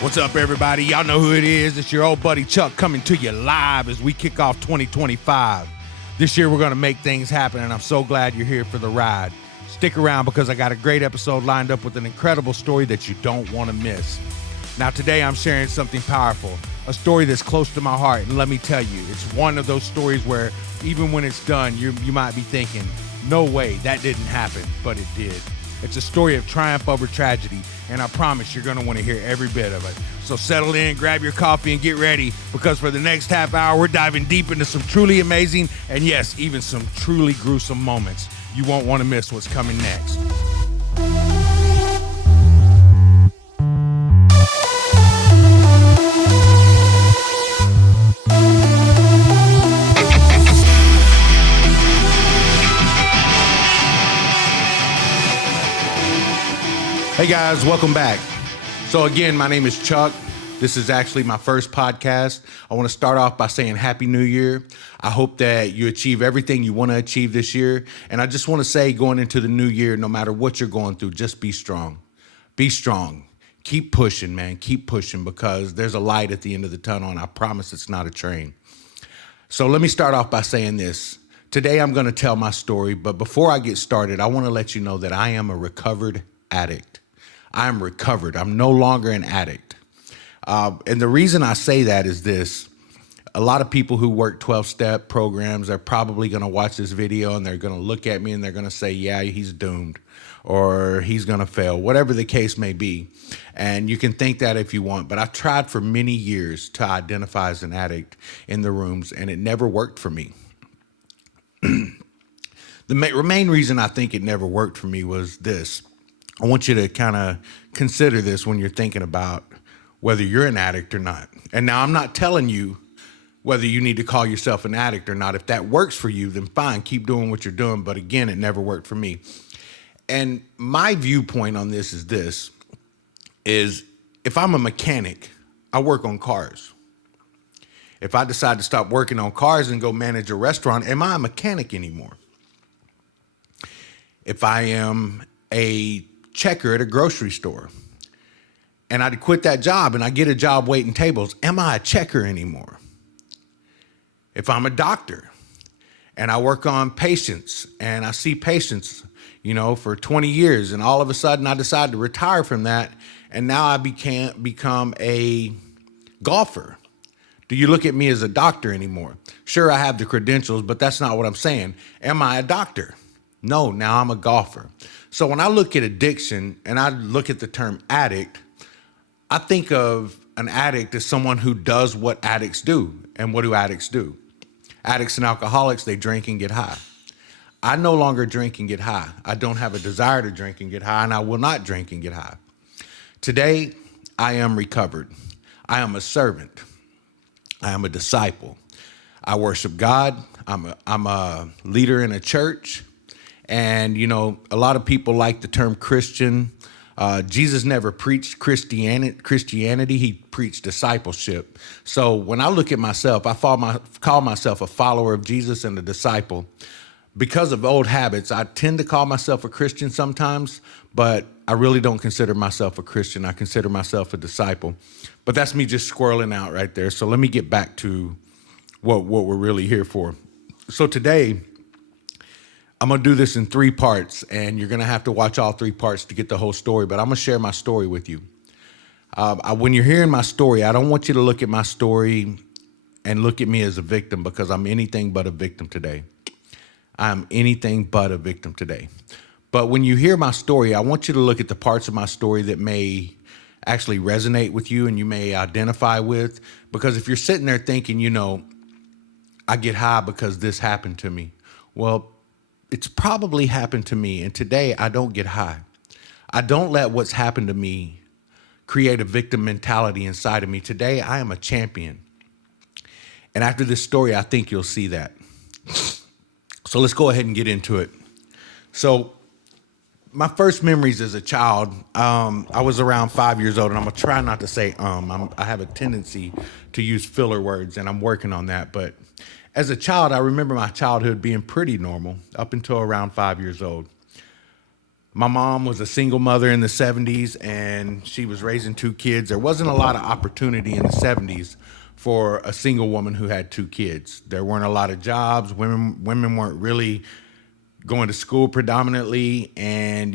What's up, everybody? Y'all know who it is. It's your old buddy Chuck coming to you live as we kick off 2025. This year, we're going to make things happen, and I'm so glad you're here for the ride. Stick around because I got a great episode lined up with an incredible story that you don't want to miss. Now, today, I'm sharing something powerful, a story that's close to my heart, and let me tell you, it's one of those stories where even when it's done, you might be thinking, no way, that didn't happen, but it did. It's a story of triumph over tragedy, and I promise you're going to want to hear every bit of it. So settle in, grab your coffee, and get ready, because for the next half hour, we're diving deep into some truly amazing, and yes, even some truly gruesome moments. You won't want to miss what's coming next. Hey guys, welcome back. So again, my name is Chuck. This is actually my first podcast. I want to start off by saying Happy New Year. I hope that you achieve everything you want to achieve this year. And I just want to say going into the new year, no matter what you're going through, just be strong. Be strong. Keep pushing, man. Keep pushing because there's a light at the end of the tunnel, and I promise it's not a train. So let me start off by saying this. Today I'm going to tell my story, but before I get started, I want to let you know that I am a recovered addict. I'm recovered. I'm no longer an addict. And the reason I say that is this. A lot of people who work 12-step programs are probably going to watch this video and they're going to look at me and they're going to say, yeah, he's doomed or he's going to fail, whatever the case may be. And you can think that if you want, but I've tried for many years to identify as an addict in the rooms and it never worked for me. The main reason I think it never worked for me was this. I want you to kind of consider this when you're thinking about whether you're an addict or not. And now I'm not telling you whether you need to call yourself an addict or not. If that works for you, then fine, keep doing what you're doing. But again, it never worked for me. And my viewpoint on this is if I'm a mechanic, I work on cars. If I decide to stop working on cars and go manage a restaurant, am I a mechanic anymore? If I am a checker at a grocery store and I quit that job and I get a job waiting tables, am I a checker anymore? If I'm a doctor and I work on patients and I see patients, for 20 years and all of a sudden I decide to retire from that and now I become a golfer, do you look at me as a doctor anymore? Sure, I have the credentials, but that's not what I'm saying. Am I a doctor? No, now I'm a golfer. So when I look at addiction and I look at the term addict, I think of an addict as someone who does what addicts do. And what do addicts do? Addicts and alcoholics, they drink and get high. I no longer drink and get high. I don't have a desire to drink and get high, and I will not drink and get high. Today, I am recovered. I am a servant. I am a disciple. I worship God. I'm a leader in a church. And, a lot of people like the term Christian. Jesus never preached Christianity. He preached discipleship. So when I look at myself, I call myself a follower of Jesus and a disciple. Because of old habits, I tend to call myself a Christian sometimes, but I really don't consider myself a Christian. I consider myself a disciple. But that's me just squirreling out right there. So let me get back to what we're really here for. So today, I'm going to do this in 3 parts, and you're going to have to watch all 3 parts to get the whole story, but I'm going to share my story with you. When you're hearing my story, I don't want you to look at my story and look at me as a victim because I'm anything but a victim today. I'm anything but a victim today. But when you hear my story, I want you to look at the parts of my story that may actually resonate with you and you may identify with, because if you're sitting there thinking, I get high because this happened to me, well, it's probably happened to me, and today I don't get high. I don't let what's happened to me create a victim mentality inside of me. Today, I am a champion. And after this story, I think you'll see that. So let's go ahead and get into it. So my first memories as a child, I was around 5 years old, and I'm going to try not to say I have a tendency to use filler words, and I'm working on that, but as a child, I remember my childhood being pretty normal up until around 5 years old. My mom was a single mother in the 70s and she was raising two kids. There wasn't a lot of opportunity in the 70s for a single woman who had two kids. There weren't a lot of jobs. Women weren't really going to school predominantly, and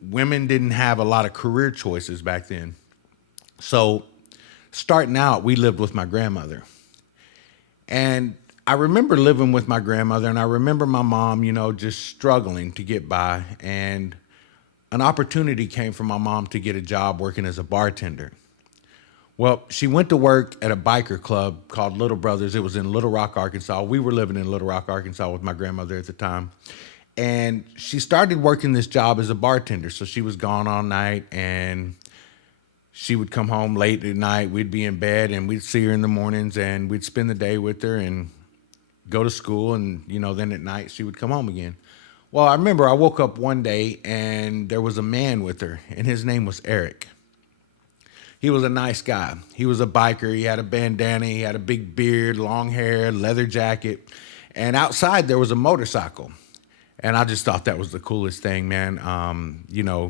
women didn't have a lot of career choices back then. So starting out, we lived with my grandmother. And I remember living with my grandmother, and I remember my mom, just struggling to get by. And an opportunity came for my mom to get a job working as a bartender. Well, she went to work at a biker club called Little Brothers. It was in Little Rock, Arkansas. We were living in Little Rock, Arkansas with my grandmother at the time. And she started working this job as a bartender. So she was gone all night, and she would come home late at night. We'd be in bed, and we'd see her in the mornings, and we'd spend the day with her and go to school. And, then at night she would come home again. Well, I remember I woke up one day and there was a man with her, and his name was Eric. He was a nice guy. He was a biker. He had a bandana. He had a big beard, long hair, leather jacket. And outside there was a motorcycle. And I just thought that was the coolest thing, man.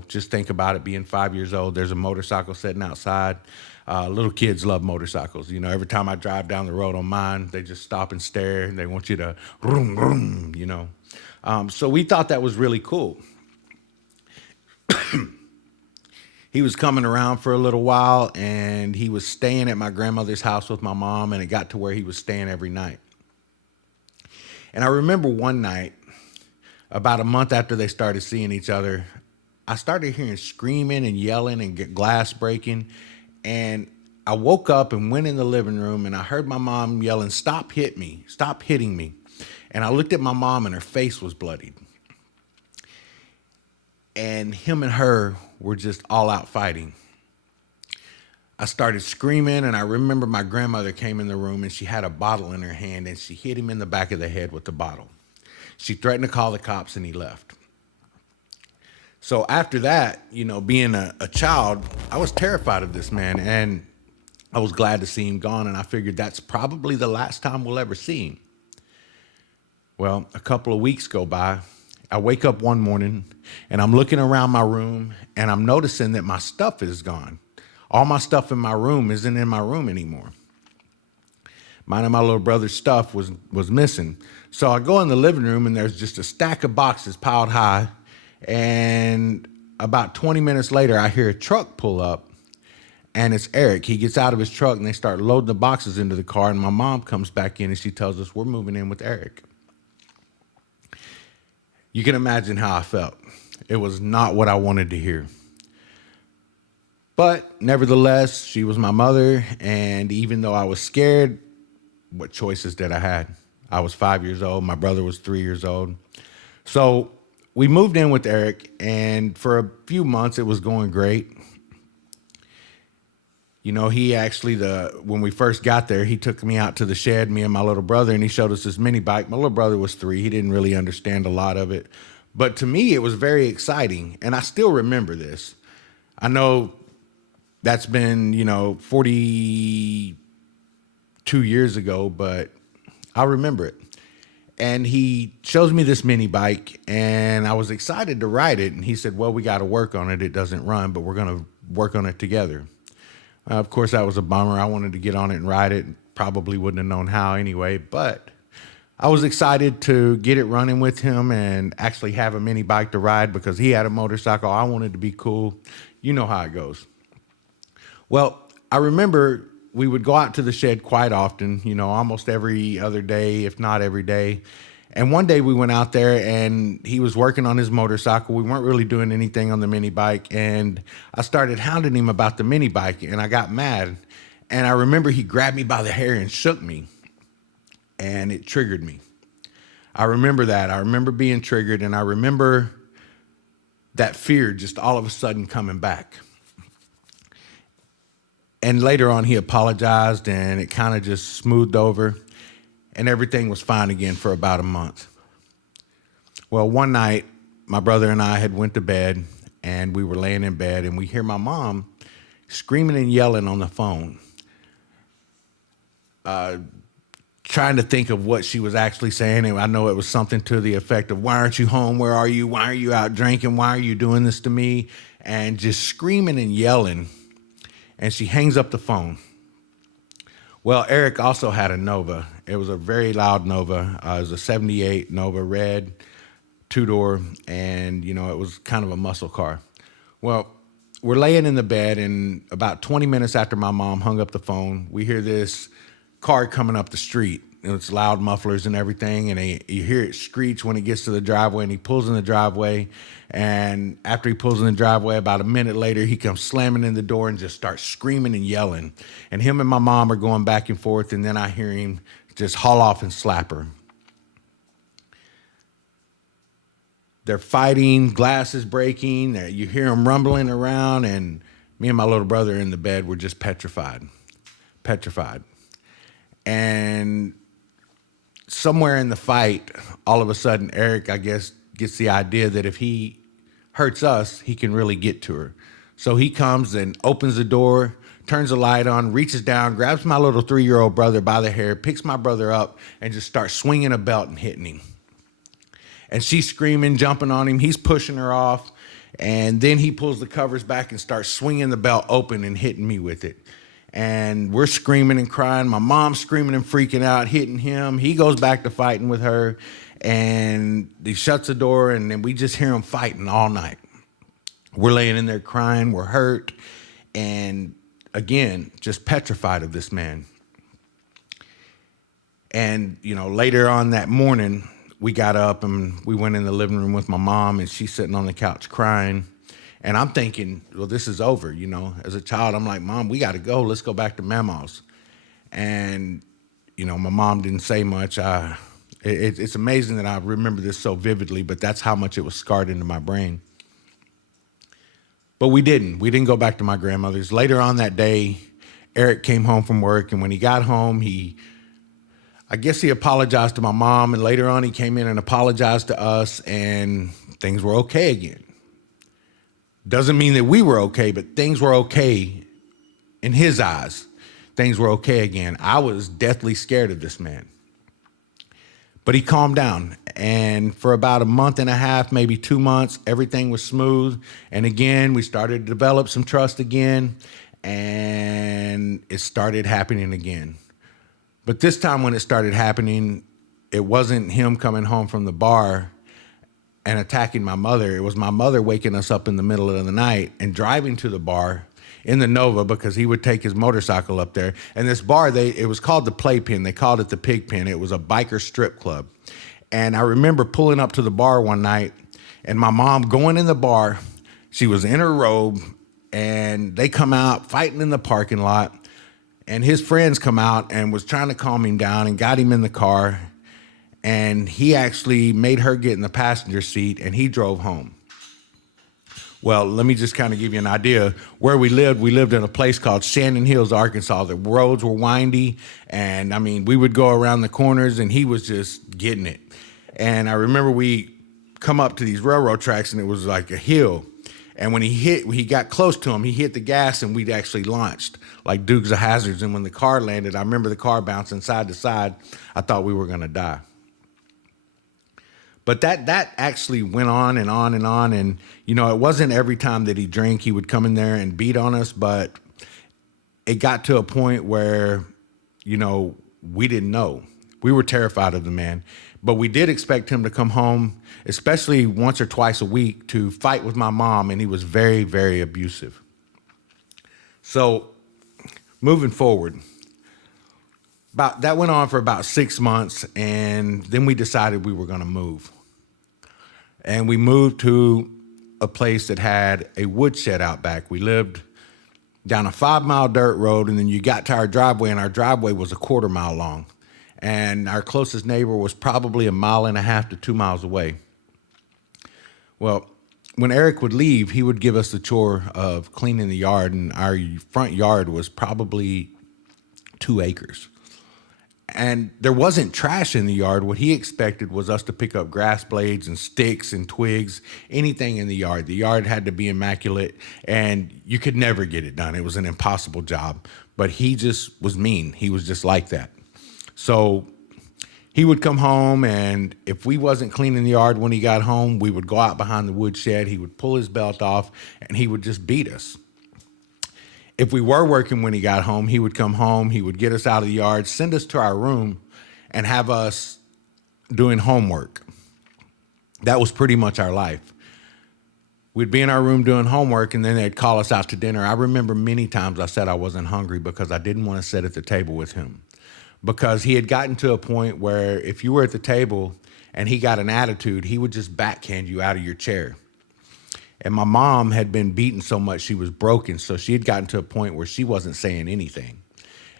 Just think about it, being 5 years old, there's a motorcycle sitting outside. Little kids love motorcycles. Every time I drive down the road on mine, they just stop and stare. They want you to vroom, vroom. So we thought that was really cool. He was coming around for a little while, and he was staying at my grandmother's house with my mom, and it got to where he was staying every night. And I remember one night, about a month after they started seeing each other, I started hearing screaming and yelling and glass breaking. And I woke up and went in the living room, and I heard my mom yelling, "Stop hitting me." And I looked at my mom, and her face was bloodied. And him and her were just all out fighting. I started screaming, and I remember my grandmother came in the room, and she had a bottle in her hand, and she hit him in the back of the head with the bottle. She threatened to call the cops, and he left. So after that, being a child, I was terrified of this man, and I was glad to see him gone, and I figured that's probably the last time we'll ever see him. Well, a couple of weeks go by. I wake up one morning, and I'm looking around my room, and I'm noticing that my stuff is gone. All my stuff in my room isn't in my room anymore. Mine and my little brother's stuff was missing. So I go in the living room, and there's just a stack of boxes piled high. And about 20 minutes later, I hear a truck pull up, and it's Eric. He gets out of his truck, and they start loading the boxes into the car. And my mom comes back in, and she tells us we're moving in with Eric. You can imagine how I felt. It was not what I wanted to hear. But nevertheless, she was my mother, and even though I was scared, what choices did I have? I was 5 years old. My brother was 3 years old. So we moved in with Eric, and for a few months, it was going great. He actually, when we first got there, he took me out to the shed, me and my little brother, and he showed us his mini bike. My little brother was 3. He didn't really understand a lot of it. But to me, it was very exciting, and I still remember this. I know that's been, 42 years ago, but I remember it. And he shows me this mini bike, and I was excited to ride it. And he said, "Well, we got to work on it. It doesn't run, but we're going to work on it together." Of course, that was a bummer. I wanted to get on it and ride it. Probably wouldn't have known how anyway, but I was excited to get it running with him and actually have a mini bike to ride because he had a motorcycle. I wanted to be cool. You know how it goes. Well, I remember we would go out to the shed quite often, almost every other day, if not every day. And one day we went out there, and he was working on his motorcycle. We weren't really doing anything on the mini bike. And I started hounding him about the mini bike, and I got mad. And I remember he grabbed me by the hair and shook me, and it triggered me. I remember that. I remember being triggered, and I remember that fear just all of a sudden coming back. And later on, he apologized, and it kind of just smoothed over, and everything was fine again for about a month. Well, one night, my brother and I had went to bed, and we were laying in bed, and we hear my mom screaming and yelling on the phone, trying to think of what she was actually saying. And I know it was something to the effect of, why aren't you home? Where are you? Why are you out drinking? Why are you doing this to me? And just screaming and yelling. And she hangs up the phone. Well, Eric also had a Nova. It was a very loud Nova. It was a 78 Nova red, two-door, and, it was kind of a muscle car. Well, we're laying in the bed, and about 20 minutes after my mom hung up the phone, we hear this car coming up the street. And it's loud mufflers and everything, and you hear it screech when it gets to the driveway, and he pulls in the driveway. And after he pulls in the driveway, about a minute later, he comes slamming in the door and just starts screaming and yelling. And him and my mom are going back and forth, and then I hear him just haul off and slap her. They're fighting, glass is breaking, you hear them rumbling around, and me and my little brother in the bed were just petrified. And somewhere in the fight, all of a sudden, Eric, I guess, gets the idea that if he hurts us, he can really get to her. So he comes and opens the door, turns the light on, reaches down, grabs my little 3-year-old brother by the hair, picks my brother up, and just starts swinging a belt and hitting him. And she's screaming, jumping on him. He's pushing her off. And then he pulls the covers back and starts swinging the belt open and hitting me with it. And we're screaming and crying. My mom's screaming and freaking out, hitting him. He goes back to fighting with her. And he shuts the door, and then we just hear him fighting all night. We're laying in there crying. We're hurt. And again, just petrified of this man. And, later on that morning, we got up and we went in the living room with my mom, and she's sitting on the couch crying. And I'm thinking, well, this is over, As a child, I'm like, Mom, we got to go. Let's go back to Mama's. And, my mom didn't say much. It's amazing that I remember this so vividly, but that's how much it was scarred into my brain. But we didn't. We didn't go back to my grandmother's. Later on that day, Eric came home from work, and when he got home, I guess he apologized to my mom, and later on he came in and apologized to us, and things were okay again. Doesn't mean that we were okay, but things were okay in his eyes. Things were okay again. I was deathly scared of this man. But he calmed down, and for about a month and a half, maybe 2 months, everything was smooth. And again, we started to develop some trust again, and it started happening again. But this time when it started happening, it wasn't him coming home from the bar and attacking my mother. It was my mother waking us up in the middle of the night and driving to the bar in the Nova, because he would take his motorcycle up there. And this bar, it was called the Playpen. They called it the Pigpen. It was a biker strip club. And I remember pulling up to the bar one night, and my mom going in the bar. She was in her robe, and they come out fighting in the parking lot. And his friends come out and was trying to calm him down and got him in the car. And he actually made her get in the passenger seat, and he drove home. Well, let me just kind of give you an idea where we lived. We lived in a place called Shannon Hills, Arkansas. The roads were windy, and we would go around the corners, and he was just getting it. And I remember we come up to these railroad tracks, and it was like a hill. And when he got close to him, he hit the gas, and we'd actually launched like Dukes of Hazzards. And when the car landed, I remember the car bouncing side to side. I thought we were going to die. But that actually went on and on and on. And, it wasn't every time that he drank, he would come in there and beat on us. But it got to a point where, we didn't know. We were terrified of the man. But we did expect him to come home, especially once or twice a week, to fight with my mom. And he was very, very abusive. So moving forward, that went on for about 6 months, and then we decided we were going to move. And we moved to a place that had a woodshed out back. We lived down a 5-mile dirt road, and then you got to our driveway, and our driveway was a 1/4 mile long. And our closest neighbor was probably 1.5 miles to 2 miles away. Well, when Eric would leave, he would give us the chore of cleaning the yard, and our front yard was probably 2 acres. And there wasn't trash in the yard. What he expected was us to pick up grass blades and sticks and twigs, anything in the yard. The yard had to be immaculate, and you could never get it done. It was an impossible job. But he just was mean. He was just like that. So He would come home, and if we wasn't cleaning the yard when he got home, we would go out behind the woodshed. He would pull his belt off, and he would just beat us. If we were working when he got home, he would come home, he would get us out of the yard, send us to our room, and have us doing homework. That was pretty much our life. We'd be in our room doing homework, and then they'd call us out to dinner. I remember many times I said I wasn't hungry because I didn't want to sit at the table with him. Because he had gotten to a point where if you were at the table and he got an attitude, he would just backhand you out of your chair. And my mom had been beaten so much she was broken, so she had gotten to a point where she wasn't saying anything.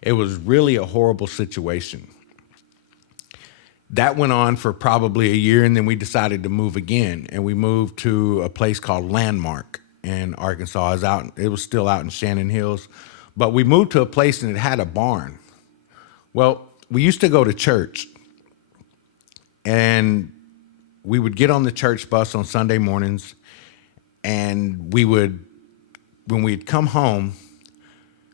It was really a horrible situation. That went on for probably a year, and then we decided to move again, and we moved to a place called Landmark in Arkansas. It was still out in Shannon Hills, but we moved to a place and it had a barn. Well, we used to go to church, and we would get on the church bus on Sunday mornings, and when we'd come home,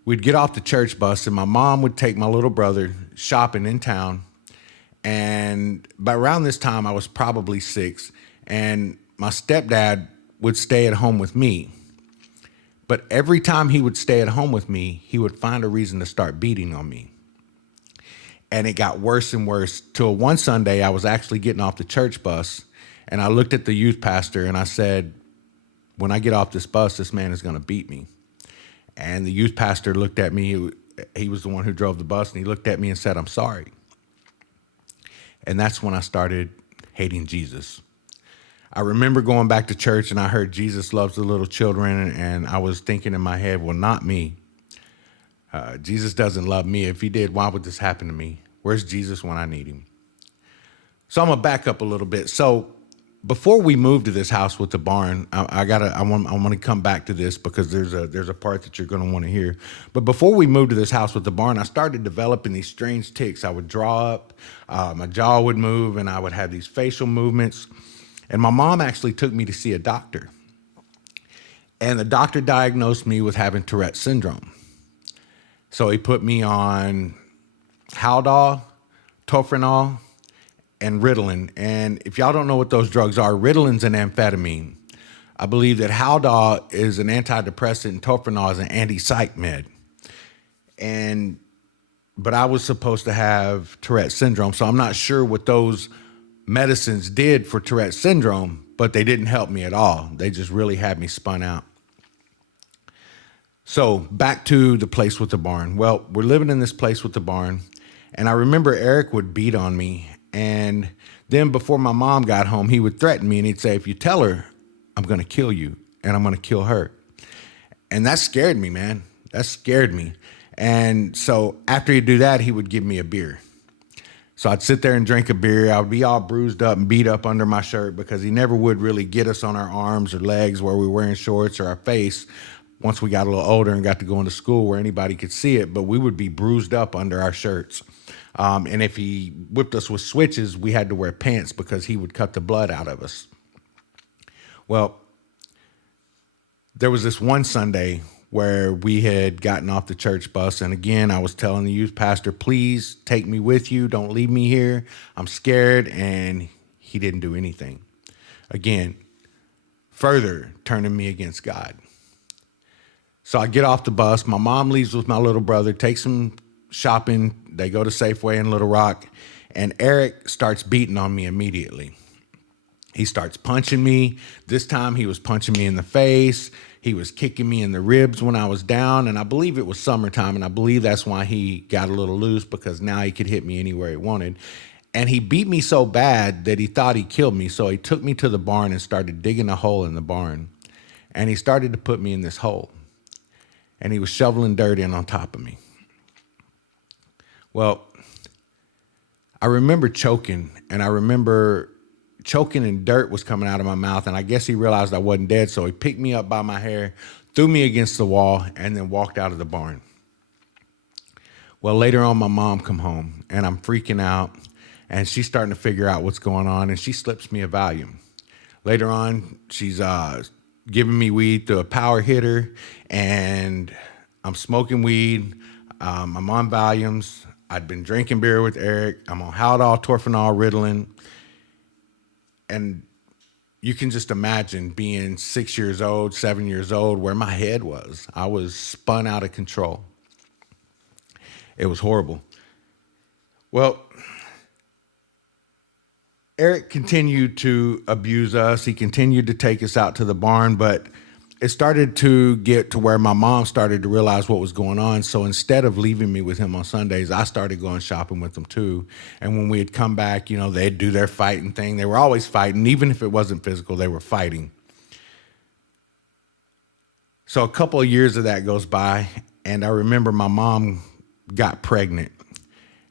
we'd get off the church bus, and my mom would take my little brother shopping in town. And by around this time, I was probably 6, and my stepdad would stay at home with me. But every time he would stay at home with me, he would find a reason to start beating on me. And it got worse and worse till one Sunday I was actually getting off the church bus, and I looked at the youth pastor and I said, when I get off this bus, this man is going to beat me. And the youth pastor looked at me. He was the one who drove the bus, and he looked at me and said, "I'm sorry." And that's when I started hating Jesus. I remember going back to church and I heard Jesus loves the little children, and I was thinking in my head, well, not me. Jesus doesn't love me. If he did, why would this happen to me? Where's Jesus when I need him? So I'm gonna back up a little bit. So before we moved to this house with the barn, I want to come back to this because there's a part that you're gonna want to hear. But before we moved to this house with the barn, I started developing these strange tics. I would draw up, my jaw would move, and I would have these facial movements. And my mom actually took me to see a doctor. And the doctor diagnosed me with having Tourette syndrome. So he put me on Haldol, Tofranol, and Ritalin. And if y'all don't know what those drugs are, Ritalin's an amphetamine. I believe that Haldol is an antidepressant and Tofranol is an anti-psych med. But I was supposed to have Tourette syndrome, so I'm not sure what those medicines did for Tourette syndrome, but they didn't help me at all. They just really had me spun out. So back to the place with the barn. Well, we're living in this place with the barn, and I remember Eric would beat on me, and then before my mom got home, he would threaten me, and he'd say, if you tell her, I'm going to kill you, and I'm going to kill her. And that scared me, man. That scared me. And so after he'd do that, he would give me a beer. So I'd sit there and drink a beer. I would be all bruised up and beat up under my shirt because he never would really get us on our arms or legs where we were wearing shorts or our face once we got a little older and got to go into school where anybody could see it, but we would be bruised up under our shirts. And if he whipped us with switches, we had to wear pants because he would cut the blood out of us. Well, there was this one Sunday where we had gotten off the church bus. And again, I was telling the youth pastor, please take me with you. Don't leave me here. I'm scared. And he didn't do anything. Again, further turning me against God. So I get off the bus. My mom leaves with my little brother, takes him shopping. They go to Safeway in Little Rock. And Eric starts beating on me immediately. He starts punching me. This time he was punching me in the face. He was kicking me in the ribs when I was down, and I believe it was summertime, and I believe that's why he got a little loose because now he could hit me anywhere he wanted. And he beat me so bad that he thought he killed me, so he took me to the barn and started digging a hole in the barn. And he started to put me in this hole, and he was shoveling dirt in on top of me. Well, I remember choking, and I remember choking and dirt was coming out of my mouth, and I guess he realized I wasn't dead, so he picked me up by my hair, threw me against the wall, and then walked out of the barn. Well, later on, my mom come home, and I'm freaking out, and she's starting to figure out what's going on, and she slips me a Valium. Later on, she's giving me weed through a power hitter, and I'm smoking weed. I'm on Valiums. I'd been drinking beer with Eric. I'm on Haldol, Torphenol, Ritalin. And you can just imagine being 6 years old, 7 years old, where my head was. I was spun out of control. It was horrible. Well, Eric continued to abuse us. He continued to take us out to the barn, but it started to get to where my mom started to realize what was going on. So instead of leaving me with him on Sundays, I started going shopping with them too. And when we had come back, you know, they'd do their fighting thing. They were always fighting. Even if it wasn't physical, they were fighting. So a couple of years of that goes by, and I remember my mom got pregnant.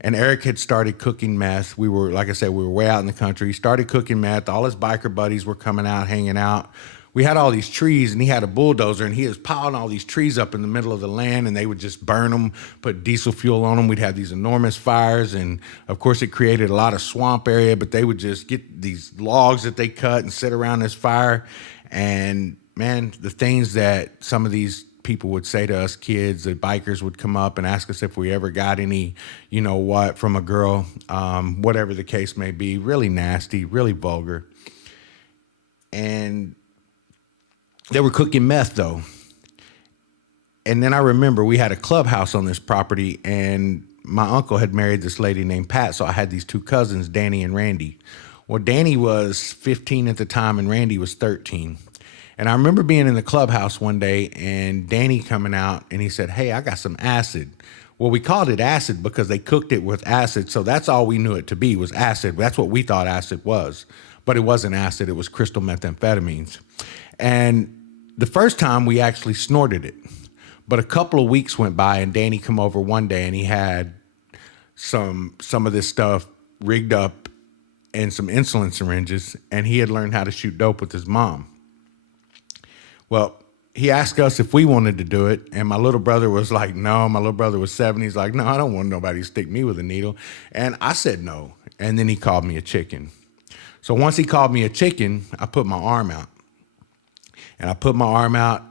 And Eric had started cooking meth. We were, like I said, we were way out in the country. He started cooking meth. All his biker buddies were coming out, hanging out. We had all these trees, and he had a bulldozer, and he was piling all these trees up in the middle of the land, and they would just burn them, put diesel fuel on them. We'd have these enormous fires, and of course it created a lot of swamp area, but they would just get these logs that they cut and sit around this fire. And man, the things that some of these people would say to us kids, the bikers would come up and ask us if we ever got any, you know what, from a girl, whatever the case may be, really nasty, really vulgar. And they were cooking meth though. And then I remember we had a clubhouse on this property, and my uncle had married this lady named Pat. So I had these two cousins, Danny and Randy. Well, Danny was 15 at the time and Randy was 13. And I remember being in the clubhouse one day and Danny coming out, and he said, "Hey, I got some acid." Well, we called it acid because they cooked it with acid. So that's all we knew it to be was acid. That's what we thought acid was. But it wasn't acid. It was crystal methamphetamines. And the first time we actually snorted it. But a couple of weeks went by, and Danny come over one day, and he had some of this stuff rigged up and some insulin syringes, and he had learned how to shoot dope with his mom. Well, he asked us if we wanted to do it, and my little brother was like, no. My little brother was 7. He's like, no, I don't want nobody to stick me with a needle. And I said no, and then he called me a chicken. So once he called me a chicken, I put my arm out. And I put my arm out,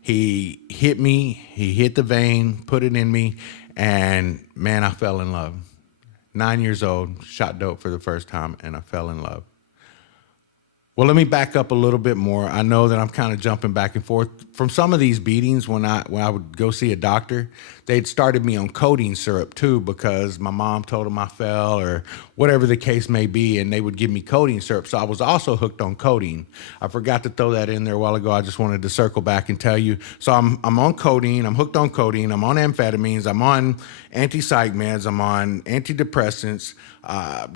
he hit me, he hit the vein, put it in me, and man, I fell in love. 9 years old, shot dope for the first time, and I fell in love. Well, let me back up a little bit more. I know that I'm kind of jumping back and forth. From some of these beatings, when I would go see a doctor, they'd started me on codeine syrup too, because my mom told them I fell or whatever the case may be, and they would give me codeine syrup. So I was also hooked on codeine. I forgot to throw that in there a while ago. I just wanted to circle back and tell you. So I'm on codeine. I'm hooked on codeine. I'm on amphetamines. I'm on anti-psych meds. I'm on antidepressants.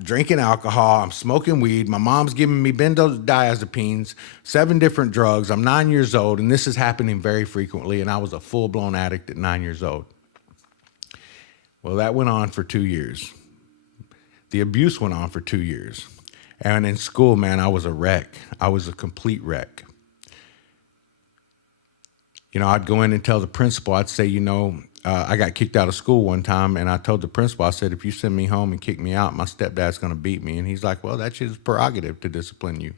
Drinking alcohol, I'm smoking weed. My mom's giving me benzodiazepines, 7 different drugs. I'm 9 years old, and this is happening very frequently, and I was a full-blown addict at 9 years old. Well, that went on for 2 years. The abuse went on for 2 years. And in school, man, I was a wreck. I was a complete wreck. You know, I'd go in and tell the principal, I'd say, I got kicked out of school one time, and I told the principal, I said, if you send me home and kick me out, my stepdad's going to beat me. And he's like, well, that's his prerogative to discipline you.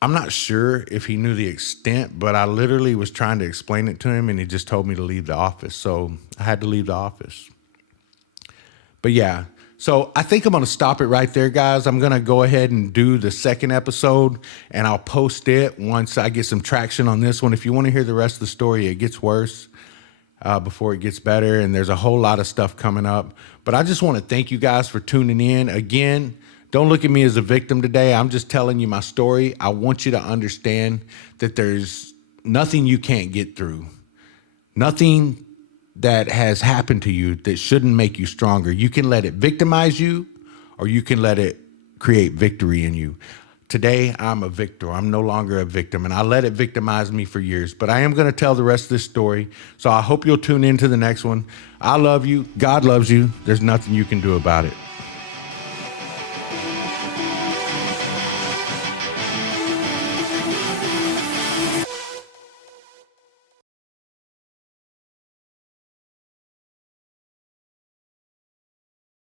I'm not sure if he knew the extent, but I literally was trying to explain it to him, and he just told me to leave the office. So I had to leave the office. But yeah, so I think I'm going to stop it right there, guys. I'm going to go ahead and do the second episode, and I'll post it once I get some traction on this one. If you want to hear the rest of the story, it gets worse before it gets better, and there's a whole lot of stuff coming up. But I just want to thank you guys for tuning in. Again, don't look at me as a victim today. I'm just telling you my story. I want you to understand that there's nothing you can't get through. Nothing that has happened to you that shouldn't make you stronger. You can let it victimize you, or you can let it create victory in you. Today, I'm a victor. I'm no longer a victim, and I let it victimize me for years. But I am going to tell the rest of this story, so I hope you'll tune in to the next one. I love you. God loves you. There's nothing you can do about it.